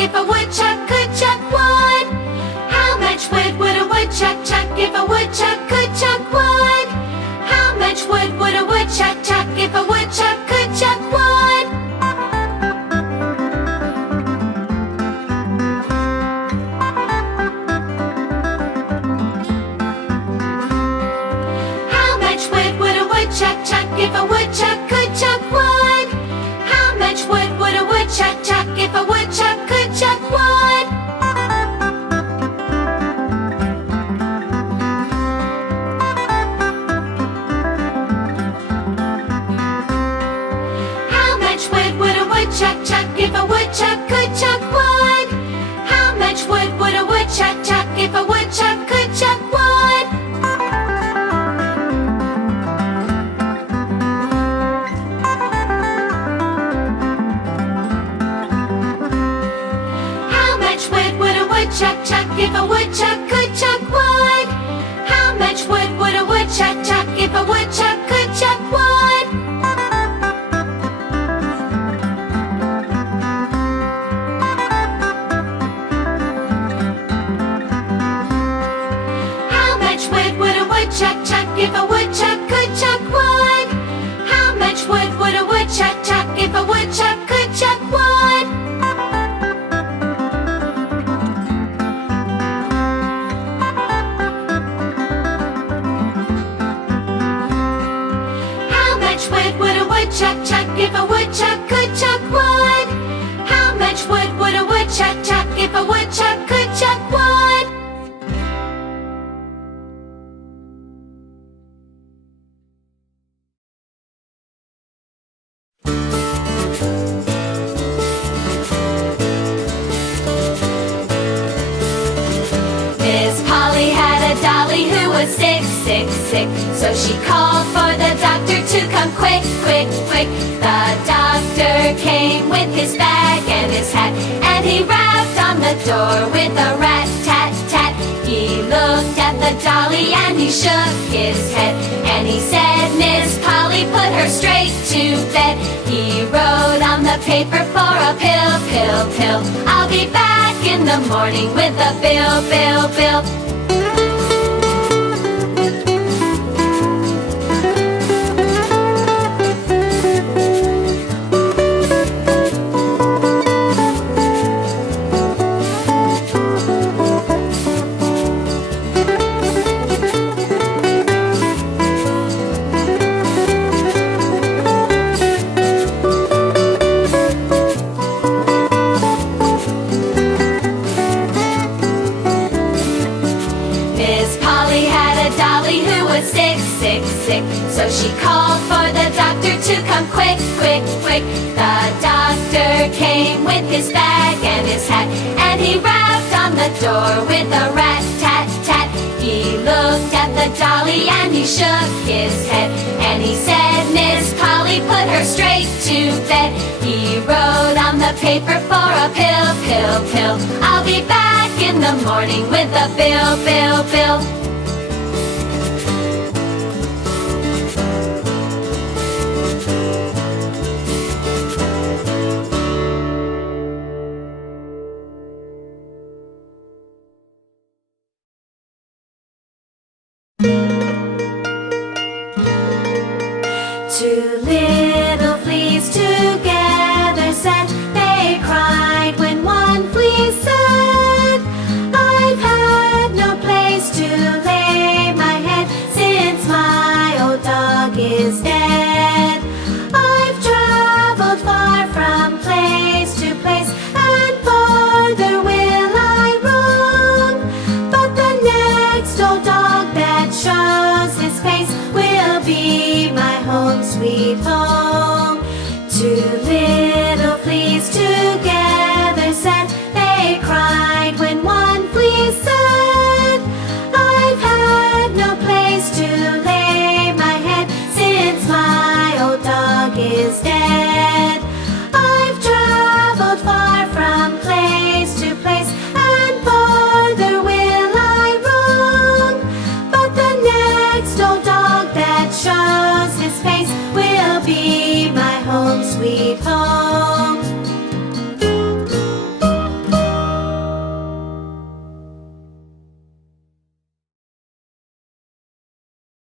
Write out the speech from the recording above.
if a woodchuck could chuck wood? How much wood would a woodchuck chuck if a woodchuck could chuck wood? How much wood would a woodchuck chuck if a woodchuck could chuck wood? How much wood would a woodchuck chuck if a woodchuck could chuck wood? How much wood would a woodchuck chuck if a woodchuck could chuck wood? How much wood would a woodchuck chuck if a woodchuck could chuck wood? How much wood would a woodchuck chuck if a woodchuck could chuck wood? How much wood would a woodchuck chuck if a woodchuck could chuck wood? How much wood would a woodchuck chuck if a woodchuck could chuck wood? How much wood would a woodchuck chuck if a woodchuck could chuck wood? How much wood would a woodchuck chuck if a woodchuck could chuck wood? How much wood would a woodchuck chuck if a woodchuck could chuck wood? How much wood would a woodchuck chuck if a woodchuck could chuck wood? Miss Polly had a dolly who was sick, sick, sick. So she called for the doctor to come quick, quick, quick. The doctor came with his bag and his hat, and he rapped on the door with a rat, tat, tat. He looked at the dolly and he shook his head, and he said, Miss Polly, put her straight to bed. He wrote on the paper for a pill, pill, pill. I'll be back in the morning with a bill, bill, bill. Miss Polly had a dolly who was sick, sick, sick. So she called for the doctor to come quick, quick, quick. The doctor came with his bag and his hat, and he rapped on the door with a rat, tat, tat. He looked at the dolly and he shook his head, and he said, Miss Polly, put her straight to bed. He wrote on the paper for a pill, pill, pill. I'll be back in the morning with a bill, bill, bill. Two little fleas together sat. They cried when one flea said, I've had no place to lay my head since my old dog is dead. I've traveled far from place to place, and farther will I roam. But the next old dog that shows his face will be my home, sweet home. Two little fleas together sat. They cried when one flea said, I've had no place to lay my head since my old dog is dead. I've traveled far from place to place, and farther will I roam. But the next old dog that shows his face will be my home, sweet home.